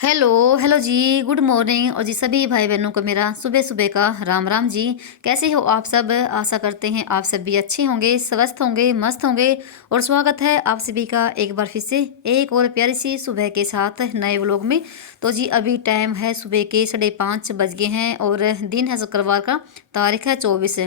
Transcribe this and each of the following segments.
Hello hello जी, good morning और जी सभी भाई बहनों को मेरा सुबह सुबह का राम राम जी। कैसे हो आप सब? आशा करते हैं आप सब भी अच्छे होंगे, स्वस्थ होंगे, मस्त होंगे। और स्वागत है आप सभी का एक बार फिर से एक और प्यारी सी सुबह के साथ नए व्लॉग में। तो जी अभी टाइम है सुबह के 5:30 बज गए हैं और दिन है शुक्रवार का, तारीख है 24।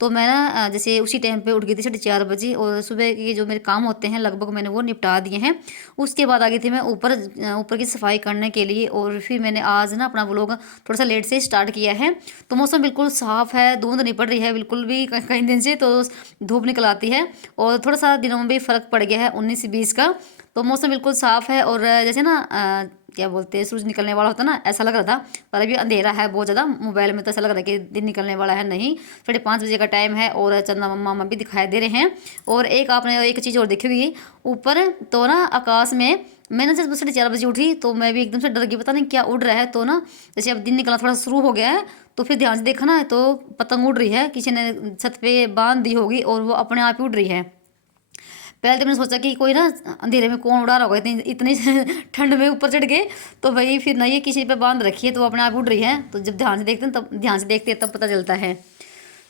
तो मैं ना जैसे उसी टाइम पे उठ गई थी 4:30 बजे, और सुबह के जो मेरे काम होते हैं लगभग मैंने वो निपटा दिए हैं। उसके बाद आ गई थी मैं ऊपर ऊपर की सफाई करने के लिए। और फिर मैंने आज ना अपना व्लॉग थोड़ा सा लेट से स्टार्ट किया है। तो मौसम बिल्कुल साफ़ है, धुंध नहीं पड़ रही है बिल्कुल भी कई दिन से, तो धूप निकल आती है। और थोड़ा सा दिनों में भी फ़र्क पड़ गया है 19-20 का। तो मौसम बिल्कुल साफ़ है और जैसे ना क्या बोलते हैं, सूरज निकलने वाला होता है ना, ऐसा लग रहा था। पर अभी अंधेरा है बहुत ज़्यादा, मोबाइल में तो ऐसा लग रहा है कि दिन निकलने वाला है, नहीं। 5:30 बजे का टाइम है और चंदा मामा भी दिखाई दे रहे हैं। और एक आपने एक चीज़ और देखी होगी ऊपर, तो ना आकाश में मैंने जब 4:30 बजे उठी तो मैं भी एकदम से डर गई, पता नहीं क्या उड़ रहा है। तो ना जैसे अब दिन निकलना थोड़ा शुरू हो गया है, तो फिर ध्यान से देखा ना तो पतंग उड़ रही है, किसी ने छत पे बांध दी होगी और वो अपने आप ही उड़ रही है। पहले तो मैंने सोचा कि कोई ना अंधेरे में कौन उड़ा रहा होगा इतनी इतनी ठंड में ऊपर चढ़ के। तो भाई फिर ना ये किसी पे बांध रखी है तो वो अपने आप उड़ रही है। तो जब ध्यान से देखते हैं तब पता चलता है।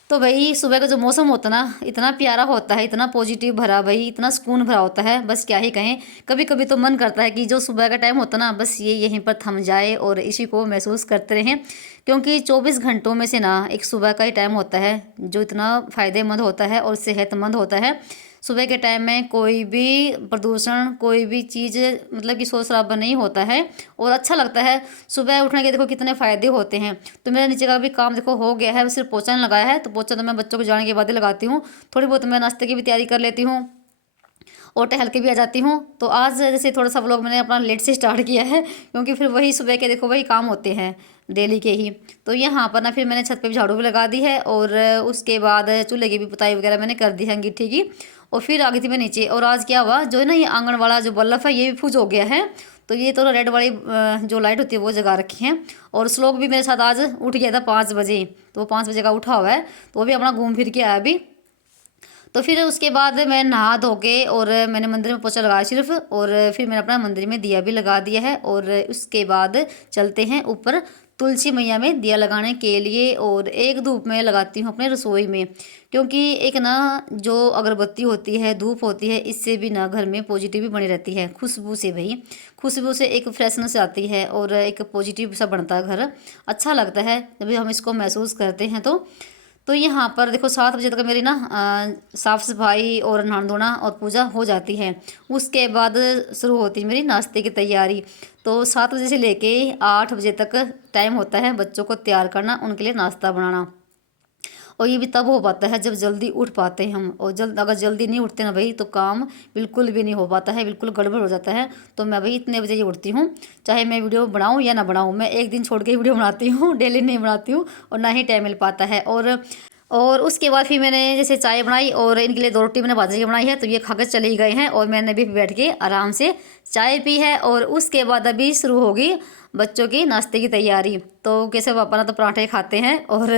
तो भाई सुबह का जो मौसम होता है ना, इतना प्यारा होता है, इतना पॉजिटिव भरा, भाई इतना सुकून भरा होता है, बस क्या ही कहें। कभी कभी तो मन करता है कि जो सुबह का टाइम होता है ना, बस ये यहीं पर थम जाए और इसी को महसूस करते रहें। क्योंकि 24 घंटों में से ना एक सुबह का ही टाइम होता है जो इतना फ़ायदेमंद होता है और सेहतमंद होता है। सुबह के टाइम में कोई भी प्रदूषण, कोई भी चीज़, मतलब कि शोर शराबा नहीं होता है और अच्छा लगता है। सुबह उठने के देखो कितने फ़ायदे होते हैं। तो मेरा नीचे का भी काम देखो हो गया है, सिर्फ पोछा नहीं लगाया है। तो पोछा तो मैं बच्चों को जाने के बाद ही लगाती हूँ। थोड़ी बहुत मैं नाश्ते की भी तैयारी कर लेती हूँ और टहल के भी आ जाती हूँ। तो आज जैसे थोड़ा सा व्लॉग मैंने अपना लेट से स्टार्ट किया है, क्योंकि फिर वही सुबह के देखो वही काम होते हैं डेली के ही। तो यहाँ पर ना फिर मैंने छत पे भी झाड़ू भी लगा दी है और उसके बाद चूल्हे की भी पुताई वगैरह मैंने कर दी है अंगीठी की। और फिर आ गई थी मैं नीचे। और आज क्या हुआ, जो है ना ये आंगन वाला जो बल्ब है ये भी फ्यूज हो गया है। तो ये तो रेड वाली जो लाइट होती है वो जगा रखी है। और श्लोक भी मेरे साथ आज उठ गया था 5 बजे, तो वो 5 बजे का उठा हुआ है। तो वो भी अपना घूम फिर के आया अभी। तो फिर उसके बाद मैं नहा धो के और मैंने मंदिर में पोछा लगाया सिर्फ, और फिर मैंने अपना मंदिर में दिया भी लगा दिया है। और उसके बाद चलते हैं ऊपर तुलसी मैया में दिया लगाने के लिए। और एक धूप में लगाती हूँ अपने रसोई में, क्योंकि एक ना जो अगरबत्ती होती है, धूप होती है, इससे भी ना घर में पॉजिटिव भी बनी रहती है। खुशबू से भाई, खुशबू से एक फ्रेशनेस आती है और एक पॉजिटिव सा बनता है घर, अच्छा लगता है जब हम इसको महसूस करते हैं। तो यहाँ पर देखो 7 बजे तक मेरी ना साफ़ सफाई और नहाना धोना और पूजा हो जाती है। उसके बाद शुरू होती है मेरी नाश्ते की तैयारी। तो 7 बजे से लेके 8 बजे तक टाइम होता है बच्चों को तैयार करना, उनके लिए नाश्ता बनाना। और ये भी तब हो पाता है जब जल्दी उठ पाते हैं हम। और अगर जल्दी नहीं उठते ना भाई तो काम बिल्कुल भी नहीं हो पाता है, बिल्कुल गड़बड़ हो जाता है। तो मैं भाई इतने बजे ही उठती हूँ, चाहे मैं वीडियो बनाऊँ या ना बनाऊँ। मैं एक दिन छोड़ के वीडियो बनाती हूँ, डेली नहीं बनाती हूँ और ना ही टाइम मिल पाता है। और उसके बाद फिर मैंने जैसे चाय बनाई और इनके लिए 2 रोटी मैंने बाजरे की बनाई है, तो ये खाकर चले गए हैं और मैंने भी बैठ के आराम से चाय पी है। और उसके बाद अभी शुरू होगी बच्चों की नाश्ते की तैयारी। तो कैसे पापा ना तो पराठे खाते हैं और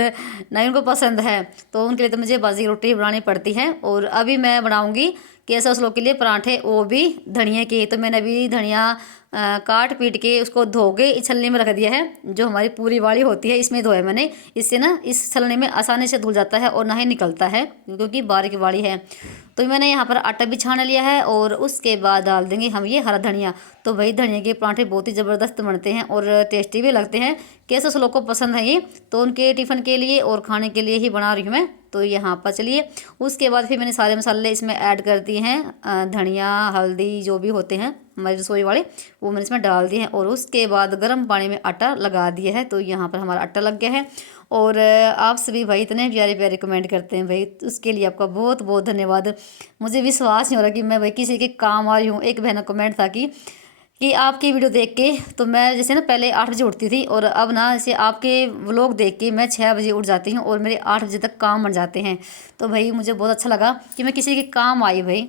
ना ही उनको पसंद है, तो उनके लिए तो मुझे बाजरे की रोटी बनानी पड़ती है। और अभी मैं बनाऊंगी कैसे उस लोग के लिए पराठे, वो भी धनिया के। तो मैंने अभी धनिया काट पीट के उसको धो के इस छलनी में रख दिया है, जो हमारी पूरी वाली होती है इसमें धोया मैंने। इससे ना इस छलनी में आसानी से धुल जाता है और ना ही निकलता है, क्योंकि बारीक वाली है। तो मैंने यहाँ पर आटा भी छान लिया है और उसके बाद डाल देंगे हम ये हरा धनिया। तो भाई धनिया के पराठे बहुत ही ज़बरदस्त बनते हैं और टेस्टी भी लगते हैं। कैसे उस लोग को पसंद है ये, तो उनके टिफ़िन के लिए और खाने के लिए ही बना रही हूँ मैं। तो यहाँ पर चलिए, उसके बाद फिर मैंने सारे मसाले इसमें ऐड कर दिए हैं, धनिया, हल्दी, जो भी होते हैं हमारी रसोई वाले, वो मैंने इसमें डाल दिए हैं। और उसके बाद गर्म पानी में आटा लगा दिया है। तो यहाँ पर हमारा आटा लग गया है। और आप सभी भाई इतने प्यारे प्यारे कमेंट करते हैं भाई, उसके लिए आपका बहुत बहुत धन्यवाद। मुझे विश्वास नहीं हो रहा कि मैं भाई किसी के काम आ रही हूँ। एक बहन का कमेंट था कि आपकी वीडियो देख के तो मैं जैसे ना पहले 8 बजे उठती थी, और अब ना जैसे आपके व्लॉग देख के मैं 6 बजे उठ जाती हूँ और मेरे 8 बजे तक काम बन जाते हैं। तो भाई मुझे बहुत अच्छा लगा कि मैं किसी के काम आई भाई।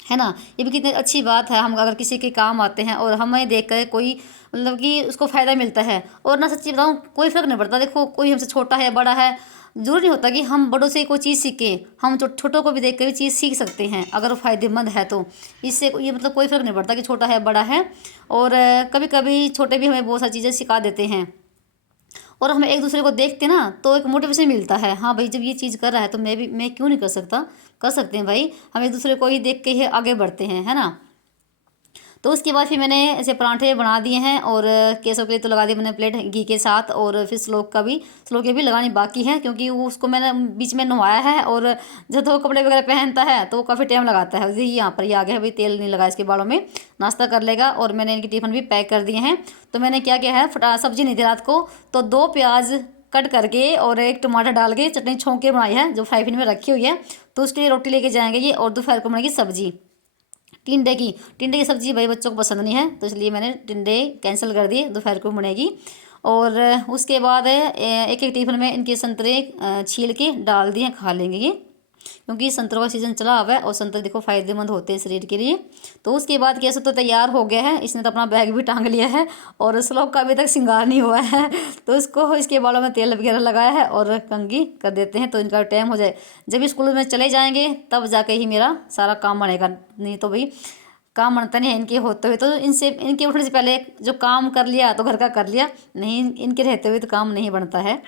है ना। ये भी कितनी अच्छी बात है, हम अगर किसी के काम आते हैं और हमें देख कर कोई मतलब कि उसको फ़ायदा मिलता है। और ना सच्ची बताऊँ, कोई फ़र्क नहीं पड़ता, देखो कोई हमसे छोटा है बड़ा है, ज़रूरी नहीं होता कि हम बड़ों से कोई चीज़ सीखें, हम छोटों को भी देख कर भी चीज़ सीख सकते हैं अगर वो फ़ायदेमंद है तो। इससे ये मतलब कोई फ़र्क नहीं पड़ता कि छोटा है बड़ा है। और कभी कभी छोटे भी हमें बहुत सारी चीज़ें सिखा देते हैं। और हम एक दूसरे को देखते ना तो एक मोटिवेशन मिलता है, हाँ भाई जब ये चीज़ कर रहा है तो मैं क्यों नहीं कर सकता। कर सकते हैं भाई, हम एक दूसरे को ही देख के ही आगे बढ़ते हैं, है ना। तो उसके बाद फिर मैंने ऐसे पराठे बना दिए हैं और केसव के लिए तो लगा दिया मैंने प्लेट घी के साथ। और फिर श्लोक के भी लगानी बाकी है, क्योंकि वो उसको मैंने बीच में नहवाया है। और जब तो वो कपड़े वगैरह पहनता है तो वो काफ़ी टाइम लगाता है। ये यहाँ पर ये आ गया है भाई, तेल नहीं लगा इसके बालों में, नाश्ता कर लेगा। और मैंने इनकी टिफ़िन भी पैक कर दिए हैं। तो मैंने क्या किया है, सब्जी नहीं थी रात को, तो 2 प्याज कट करके और 1 टमाटर डाल के चटनी छोंक के बनाई है, जो फ्राई पैन में रखी हुई है। तो उसके लिए रोटी लेके जाएंगे ये, और दोपहर को बनेगी सब्जी टिंडे की सब्ज़ी भाई बच्चों को पसंद नहीं है, तो इसलिए मैंने टिंडे कैंसिल कर दिए, दोपहर को बनेगी। और उसके बाद एक एक टिफ़िन में इनके संतरे छील के डाल दिए, खा लेंगे ये, क्योंकि संतरों का सीज़न चला हुआ है और संतरे देखो फ़ायदेमंद होते हैं शरीर के लिए। तो उसके बाद कैसे तो तैयार हो गया है, इसने तो अपना बैग भी टांग लिया है। और श्लोक का अभी तक श्रृंगार नहीं हुआ है, तो इसको इसके बालों में तेल वगैरह लगाया है और कंघी कर देते हैं, तो इनका टाइम हो जाए। जब स्कूल में चले जाएंगे तब जाके ही मेरा सारा काम बनेगा, नहीं तो भाई काम बनता नहीं है इनके होते हुए। तो इनके उठने से पहले जो काम कर लिया तो घर का कर लिया, नहीं इनके रहते हुए तो काम नहीं बनता है।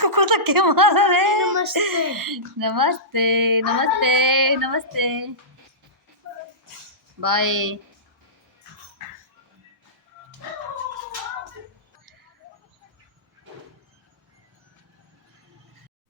कुकुर तो क्यों मार रहे? नमस्ते नमस्ते नमस्ते नमस्ते, बाय।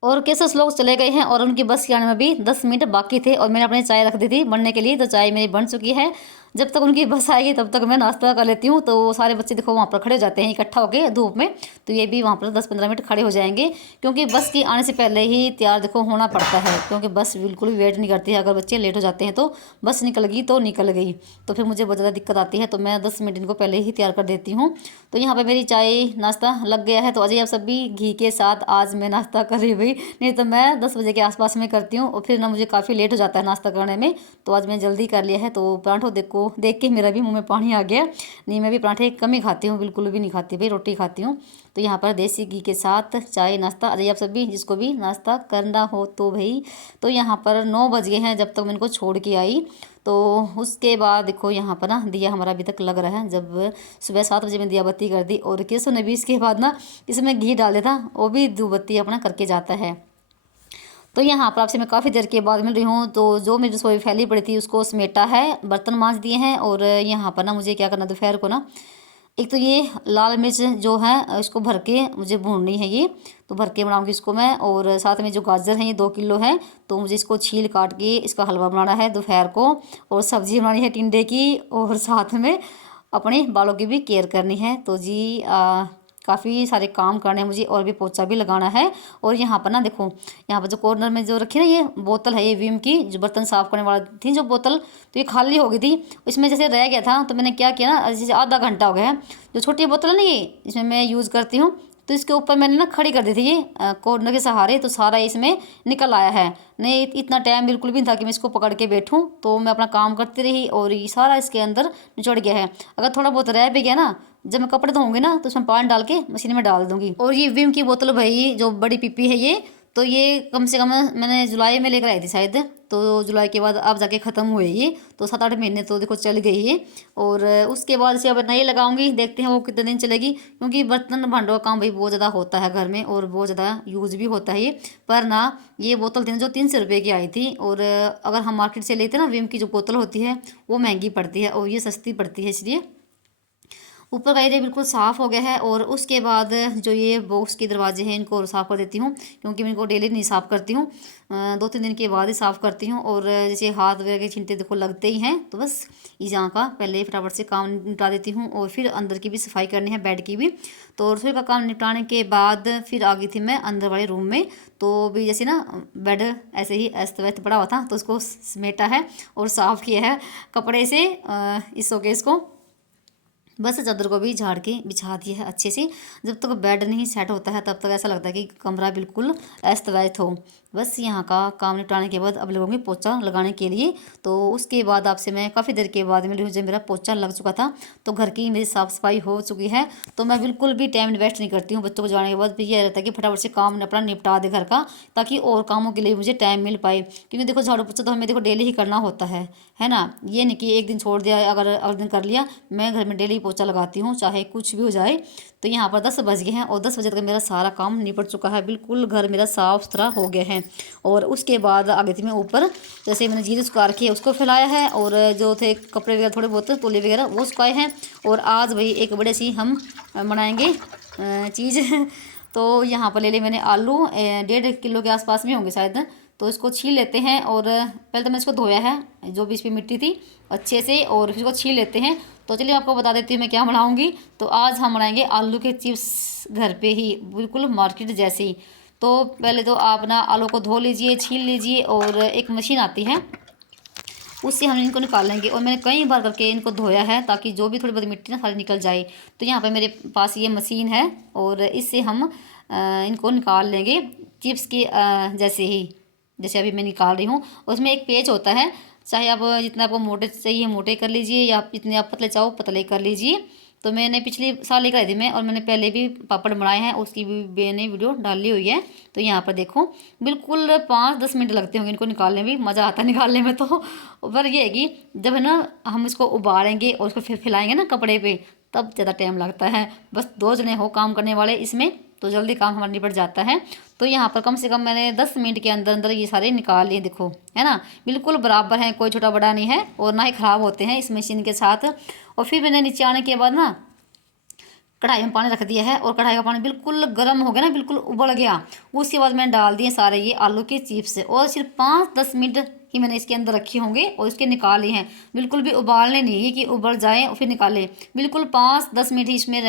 और कैसे लोग चले गए हैं और उनकी बस के आने में भी 10 मिनट बाकी थे, और मैंने अपनी चाय रख दी थी बनने के लिए, तो चाय मेरी बन चुकी है। जब तक उनकी बस आएगी तब तक मैं नाश्ता कर लेती हूँ। तो सारे बच्चे देखो वहाँ पर खड़े हो जाते हैं इकट्ठा होकर धूप में, तो ये भी वहाँ पर 10-15 मिनट खड़े हो जाएंगे, क्योंकि बस की आने से पहले ही तैयार देखो होना पड़ता है, क्योंकि बस बिल्कुल भी वेट नहीं करती है। अगर बच्चे लेट हो जाते हैं तो बस निकल गई तो निकल गई, तो फिर मुझे बहुत ज़्यादा दिक्कत आती है, तो मैं 10 मिनट इनको पहले ही तैयार कर देती हूँ। तो यहाँ पर मेरी चाय नाश्ता लग गया है, तो अजय आप सब भी घी के साथ आज मैं नाश्ता कर रही हुई, नहीं तो मैं 10 बजे के आसपास में करती हूँ, और फिर ना मुझे काफ़ी लेट हो जाता है नाश्ता करने में। तो आज मैं जल्दी कर लिया है। तो पराठों देख के मेरा भी मुंह में पानी आ गया। नहीं मैं भी पराठे कम ही खाती हूँ, बिल्कुल भी नहीं खाती भाई, रोटी खाती हूँ। तो यहाँ पर देसी घी के साथ चाय नाश्ता, अरे आप सभी जिसको भी नाश्ता करना हो तो भाई। तो यहाँ पर 9 बज गए हैं जब तक मैं इनको छोड़ के आई। तो उसके बाद देखो यहाँ पर ना दिया हमारा अभी तक लग रहा है, जब सुबह 7 बजे में दिया बत्ती कर दी। और केसव ने भी इसके बाद ना इसमें घी डाल देता, वो भी धूप बत्ती अपना करके जाता है। तो यहाँ पर आपसे मैं काफ़ी देर के बाद मिल रही हूँ। तो जो मेरी रसोई फैली पड़ी थी उसको समेटा है, बर्तन मांज दिए हैं। और यहाँ पर ना मुझे क्या करना, दोपहर को ना एक तो ये लाल मिर्च जो है इसको भर के मुझे भूननी है ये, तो भर के बनाऊँगी इसको मैं। और साथ में जो गाजर है ये 2 किलो है, तो मुझे इसको छील काट के इसका हलवा बनाना है दोपहर को। और सब्ज़ी बनानी है टिंडे की, और साथ में अपने बालों की भी केयर करनी है। तो जी काफ़ी सारे काम करने हैं मुझे, और भी पोछा भी लगाना है। और यहाँ पर ना देखो, यहाँ पर जो कॉर्नर में जो रखी ना ये बोतल है, ये विम की जो बर्तन साफ़ करने वाला थी जो बोतल, तो ये खाली हो गई थी। इसमें जैसे रह गया था, तो मैंने क्या किया ना, जैसे आधा घंटा हो गया है, जो छोटी बोतल है ना ये इसमें मैं यूज़ करती हूँ, तो इसके ऊपर मैंने ना खड़ी कर दी थी ये कॉर्नर के सहारे, तो सारा इसमें निकल आया है। नहीं इतना टाइम बिल्कुल भी नहीं था कि मैं इसको पकड़ के बैठूं, तो मैं अपना काम करती रही और ये सारा इसके अंदर निचड़ गया है। अगर थोड़ा बहुत रह भी गया ना, जब मैं कपड़े धोऊंगी ना तो उसमें पानी डाल के मशीन में डाल दूंगी। और ये विम की बोतल भाई जो बड़ी पीपी है ये, तो ये कम से कम मैंने जुलाई में लेकर आई थी शायद, तो जुलाई के बाद अब जाके ख़त्म हुए ये, तो 7-8 महीने तो देखो चल गई ये। और उसके बाद से अब नई लगाऊंगी, देखते हैं वो कितने दिन चलेगी, क्योंकि बर्तन भांडों का काम भाई बहुत ज़्यादा होता है घर में, और बहुत ज़्यादा यूज़ भी होता है ये। पर ना ये बोतल थी ना जो 300 रुपये की आई थी, और अगर हम मार्केट से लेते ना विम की जो बोतल होती है वो महंगी पड़ती है, और ये सस्ती पड़ती है, इसलिए ऊपर का एरिया बिल्कुल साफ़ हो गया है। और उसके बाद जो ये बॉक्स के दरवाजे हैं इनको और साफ़ कर देती हूँ, क्योंकि मैं इनको डेली नहीं साफ़ करती हूँ, 2-3 दिन के बाद ही साफ़ करती हूँ। और जैसे हाथ वगैरह के छींटे देखो लगते ही हैं, तो बस इस यहाँ का पहले ही फटाफट से काम निपटा देती हूँ। और फिर अंदर की भी सफाई करनी है, बेड की भी। तो रसोई का काम निपटाने के बाद फिर आ गई थी मैं अंदर वाले रूम में। तो भी जैसे ना बेड ऐसे ही अस्त व्यस्त पड़ा हुआ था, तो उसको समेटा है और साफ़ किया है कपड़े से, इस शोकेस को। बस चादर को भी झाड़ के बिछा दिया है अच्छे से। जब तक बेड नहीं सेट होता है तब तक ऐसा लगता है कि कमरा बिल्कुल अस्त व्यस्त हो। बस यहाँ का काम निपटाने के बाद अब लगूंगी पोछा लगाने के लिए। तो उसके बाद आपसे मैं काफ़ी देर के बाद मिली हूँ, जब मेरा पोछा लग चुका था तो घर की मेरी साफ़ सफाई हो चुकी है। तो मैं बिल्कुल भी टाइम वेस्ट नहीं करती हूँ। बच्चों को जाने के बाद फिर यह रहता है कि फटाफट से काम अपना निपटा दे घर का, ताकि और कामों के लिए मुझे टाइम मिल पाए। क्योंकि देखो झाड़ू पोछा तो हमें देखो डेली ही करना होता है ना। ये नहीं कि एक दिन छोड़ दिया, अगर अगले दिन कर लिया। मैं घर में डेली पोछा लगाती हूँ, चाहे कुछ भी हो जाए। तो यहाँ पर 10 बज गए हैं और 10 बजे तक मेरा सारा काम निपट चुका है, बिल्कुल घर मेरा साफ़ सुथरा हो गया है। और उसके बाद आ गई थी मैं ऊपर, जैसे मैंने जीरे सुखा रखी है उसको फैलाया है, और जो थे कपड़े वगैरह थोड़े बहुत तौलिए वगैरह वो सुखाए हैं। और आज भाई एक बड़े सी हम बनाएंगे चीज़ तो यहाँ पर ले लिए मैंने आलू, 1.5 किलो के आसपास में होंगे शायद। तो इसको छील लेते हैं। और पहले तो मैं इसको धोया है, जो भी इस पर मिट्टी थी अच्छे से, और फिर इसको छील लेते हैं। तो चलिए आपको बता देती हूँ मैं क्या बनाऊँगी। तो आज हम बनाएंगे आलू के चिप्स घर पे ही, बिल्कुल मार्केट जैसे ही। तो पहले तो आप ना आलू को धो लीजिए, छील लीजिए, और एक मशीन आती है उससे हम इनको निकाल लेंगे। और मैंने कई बार करके इनको धोया है, ताकि जो भी थोड़ी बहुत मिट्टी ना सारी निकल जाए। तो यहाँ पे मेरे पास ये मशीन है, और इससे हम इनको निकाल लेंगे चिप्स की जैसे ही, जैसे अभी मैं निकाल रही हूँ। उसमें एक पेच होता है, चाहे आप जितना आपको मोटे चाहिए मोटे कर लीजिए, या जितने आप पतले चाहो पतले कर लीजिए। तो मैंने पिछले साल लेकर आई थी मैं, और मैंने पहले भी पापड़ बनाए हैं, उसकी भी मैंने वीडियो डाली हुई है। तो यहाँ पर देखो बिल्कुल 5-10 मिनट लगते होंगे इनको निकालने में, मज़ा आता है निकालने में। तो पर ये है कि जब है ना हम इसको उबालेंगे और उसको फिर फैलाएंगे ना कपड़े पे, तब ज़्यादा टाइम लगता है। बस 2 जने हो काम करने वाले इसमें, तो जल्दी काम हमारा निपट जाता है। तो यहाँ पर कम से कम मैंने 10 मिनट के अंदर अंदर ये सारे निकाल लिए, देखो है ना, बिल्कुल बराबर हैं, कोई छोटा बड़ा नहीं है, और ना ही ख़राब होते हैं इस मशीन के साथ। और फिर मैंने नीचे आने के बाद ना कढ़ाई में पानी रख दिया है, और कढ़ाई का पानी बिल्कुल गर्म हो गया ना, बिल्कुल उबल गया। उसके बाद मैंने डाल दिए सारे ये आलू के चिप्स, और सिर्फ 5-10 मिनट ही मैंने इसके अंदर रखे होंगे, और इसके निकाले हैं। बिल्कुल भी उबालने नहीं है कि उबल जाए और फिर निकाले, बिल्कुल 5-10 मिनट ही इसमें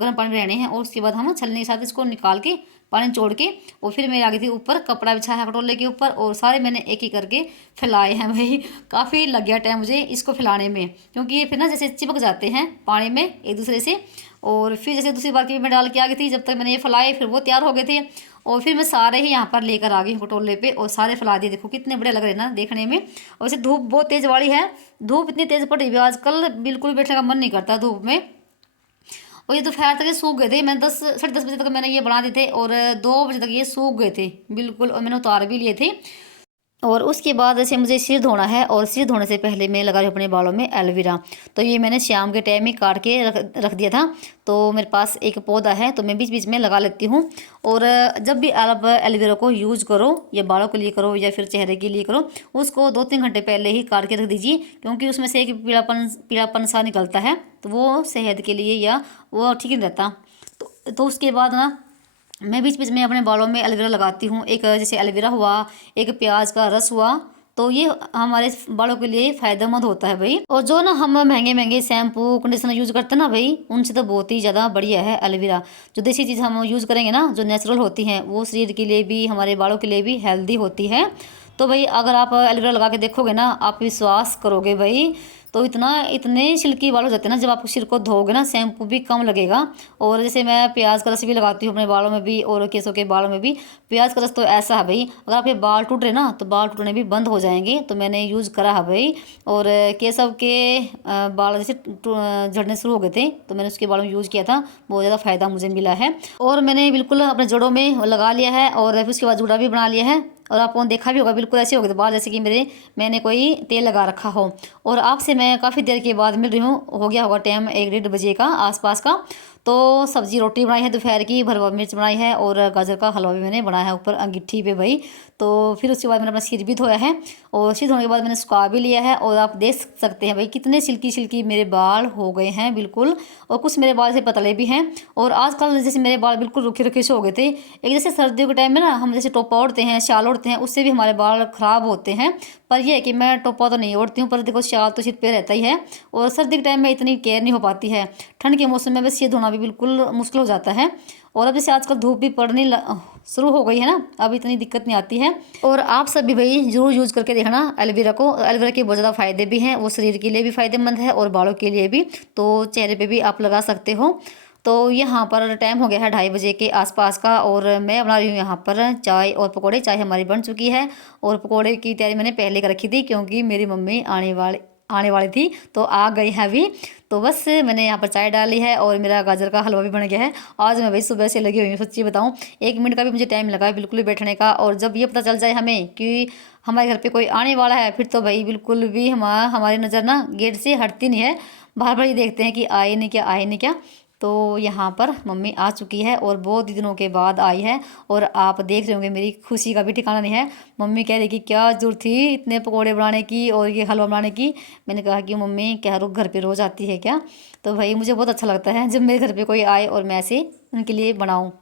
गर्म पानी में रहने हैं। और उसके बाद हम छलनी के साथ इसको निकाल के पानी छोड़ के, और फिर मैं आ गई थी ऊपर, कपड़ा बिछाया है कटोले के ऊपर, और सारे मैंने एक एक करके फैलाए हैं। भाई काफ़ी लग गया टाइम मुझे इसको फैलाने में, क्योंकि ये फिर ना जैसे चिपक जाते हैं पानी में एक दूसरे से। और फिर जैसे दूसरी बार की मैं डाल के आ गई थी, जब तक मैंने ये फैलाए फिर वो तैयार हो गए थे। और फिर मैं सारे ही यहाँ पर लेकर आ गई कटोले पे, और सारे फैला दिए। देखो कितने बड़े लग रहे हैं ना देखने में। और वैसे धूप बहुत तेज़ वाली है, धूप इतनी तेज़ पड़ रही है आजकल, बिल्कुल बैठने का मन नहीं करता धूप में। और ये दोपहर तक ये सूख गए थे, मैंने 10 साढ़े 10 बजे तक मैंने ये बना दिए थे, और 2 बजे तक ये सूख गए थे बिल्कुल, और मैंने उतार भी लिए थे। और उसके बाद जैसे मुझे सिर धोना है, और सिर धोने से पहले मैं लगा रही हूँ अपने बालों में एलोवेरा। तो ये मैंने शाम के टाइम में काट के रख दिया था। तो मेरे पास एक पौधा है, तो मैं बीच बीच में लगा लेती हूँ। और जब भी आप एलोवेरा को यूज़ करो, या बालों के लिए करो या फिर चेहरे के लिए करो, उसको 2-3 घंटे पहले ही काट के रख दीजिए, क्योंकि उसमें से एक पीलापन सा निकलता है, तो वो सेहत के लिए या वो ठीक नहीं रहता। तो उसके बाद ना मैं बीच बीच में अपने बालों में एलोवेरा लगाती हूँ। एक जैसे एलोवेरा हुआ, एक प्याज का रस हुआ, तो ये हमारे बालों के लिए फ़ायदेमंद होता है भाई। और जो ना हम महंगे महंगे शैम्पू कंडीशनर यूज़ करते हैं ना भाई, उनसे तो बहुत ही ज़्यादा बढ़िया है एलोवेरा। जो देसी चीज़ हम यूज़ करेंगे ना, जो नेचुरल होती हैं, वो शरीर के लिए भी हमारे बालों के लिए भी हेल्दी होती है। तो भाई अगर आप एलोवेरा लगा के देखोगे ना, आप विश्वास करोगे भाई, तो इतने सिल्की बाल हो जाते हैं ना, जब आप सिर को धोगे ना, शैम्पू भी कम लगेगा। और जैसे मैं प्याज का रस भी लगाती हूँ अपने बालों में भी, और केसों के बालों में भी। प्याज का रस तो ऐसा है भाई, अगर आपके बाल टूट रहे ना, तो बाल टूटने भी बंद हो जाएंगे। तो मैंने यूज़ करा है भाई। और केसव के बाल जैसे झड़ने शुरू हो गए थे, तो मैंने उसके बालों में यूज़ किया था, बहुत ज़्यादा फ़ायदा मुझे मिला है। और मैंने बिल्कुल अपने जड़ों में लगा लिया है, और फिर उसके बाद जूड़ा भी बना लिया है। और आपको देखा भी होगा, बिल्कुल ऐसे हो गए थे बाल, जैसे कि मैंने कोई तेल लगा रखा हो। और आपसे मैं काफ़ी देर के बाद मिल रही हूँ, हो गया होगा टाइम 1-1:30 बजे का आसपास का। तो सब्जी रोटी बनाई है दोपहर की, भरवा मिर्च बनाई है और गाजर का हलवा भी मैंने बनाया है ऊपर अंगीठी पे भाई। तो फिर उसके बाद मैंने अपना सिर भी धोया है और सिर धोने के बाद मैंने सुखा भी लिया है। और आप देख सकते हैं भाई कितने सिल्की सिल्की मेरे बाल हो गए हैं बिल्कुल, और कुछ मेरे बाल से पतले भी हैं। और आजकल जैसे मेरे बाल बिल्कुल रुखे रुखे से हो गए थे। एक जैसे सर्दियों के टाइम में ना हम जैसे टोपा ओढ़ते हैं, शाल ओढ़ते हैं, उससे भी हमारे बाल ख़राब होते हैं। पर यह है कि मैं टोपा तो नहीं ओढ़ती हूँ, पर देखो शाल तो सिर पे रहता ही है। और सर्दी के टाइम में इतनी केयर नहीं हो पाती है। ठंड के मौसम में बस ये धोना भी बिल्कुल मुश्किल हो जाता है। और अब जैसे आजकल धूप भी पड़ने शुरू हो गई है ना, अब इतनी दिक्कत नहीं आती है। और आप सब भी भाई ज़रूर यूज़ करके देखना एलोवेरा को। एलोवेरा के बहुत ज़्यादा फ़ायदे भी हैं, वो शरीर के लिए भी फ़ायदेमंद है और बालों के लिए भी। तो चेहरे पे भी आप लगा सकते हो। तो यहाँ पर टाइम हो गया है 2:30 बजे के आसपास का, और मैं बना रही हूँ यहाँ पर चाय और पकौड़े। चाय हमारी बन चुकी है और पकौड़े की तैयारी मैंने पहले कर रखी थी, क्योंकि मेरी मम्मी आने वाली थी तो आ गई है अभी। तो बस मैंने यहाँ पर चाय डाली है और मेरा गाजर का हलवा भी बन गया है। आज मैं भाई सुबह से लगी हुई हूँ, सच्ची बताऊँ 1 मिनट का भी मुझे टाइम लगा है बिल्कुल भी बैठने का। और जब ये पता चल जाए हमें कि हमारे घर पे कोई आने वाला है, फिर तो भाई बिल्कुल भी हमारी नज़र ना गेट से हटती नहीं है। बार बार ये देखते हैं कि आए नहीं क्या, आए नहीं क्या। तो यहाँ पर मम्मी आ चुकी है और बहुत दिनों के बाद आई है। और आप देख रहे होंगे मेरी खुशी का भी ठिकाना नहीं है। मम्मी कह रही कि क्या जरूरत थी इतने पकोड़े बनाने की और ये हलवा बनाने की। मैंने कहा कि मम्मी क्या रुक घर पे रोज़ आती है क्या। तो भाई मुझे बहुत अच्छा लगता है जब मेरे घर पे कोई आए और मैं ऐसे उनके लिए बनाऊँ।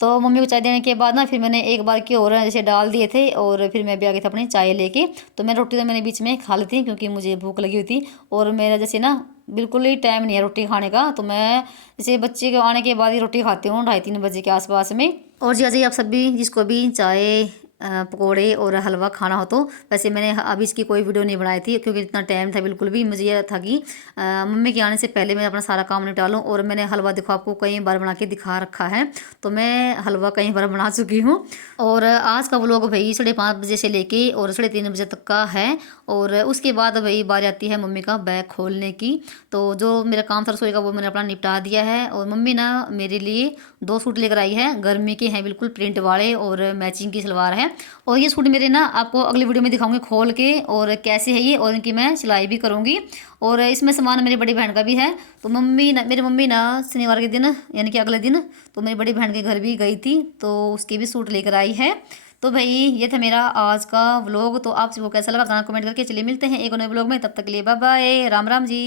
तो मम्मी को चाय देने के बाद ना फिर मैंने एक बार की और जैसे डाल दिए थे और फिर मैं भी आ गई थी अपनी चाय लेके। तो मैं रोटी तो मैंने बीच में खा ली थी क्योंकि मुझे भूख लगी हुई थी। और मेरा जैसे ना बिल्कुल ही टाइम नहीं है रोटी खाने का, तो मैं जैसे बच्चे के आने के बाद ही रोटी खाती हूँ 2:30-3 बजे के आसपास में। और जी अजय आप सब भी जिसको भी चाय पकोड़े और हलवा खाना हो, तो वैसे मैंने अभी इसकी कोई वीडियो नहीं बनाई थी क्योंकि इतना टाइम था बिल्कुल भी। मुझे यह था कि मम्मी के आने से पहले मैं अपना सारा काम निपटा लूँ। और मैंने हलवा देखो आपको कई बार बना के दिखा रखा है, तो मैं हलवा कई बार बना चुकी हूँ। और आज का व्लॉग भाई 5:30 बजे से लेके और 3:30 बजे तक का है। और उसके बाद भाई बारी आती है मम्मी का बैग खोलने की। तो जो मेरा काम था रसोई का वो मैंने अपना निपटा दिया है। और मम्मी ना मेरे लिए 2 सूट लेकर आई है, गर्मी के हैं बिल्कुल, प्रिंट वाले और मैचिंग की सलवार है। और ये सूट मेरे ना आपको अगली वीडियो में दिखाऊंगी खोल के और कैसे है ये, और इनकी मैं सिलाई भी करूँगी। और इसमें सामान मेरी बड़ी बहन का भी है। तो मेरी मम्मी ना शनिवार के दिन यानी कि अगले दिन तो मेरी बड़ी बहन के घर भी गई थी, तो उसके भी सूट लेकर आई है। तो भाई ये था मेरा आज का व्लॉग। तो आप सबको कैसा लगा गाना कमेंट करके। चलिए मिलते हैं एक नए व्लॉग में, तब तक के लिए बाय बाय, राम राम जी।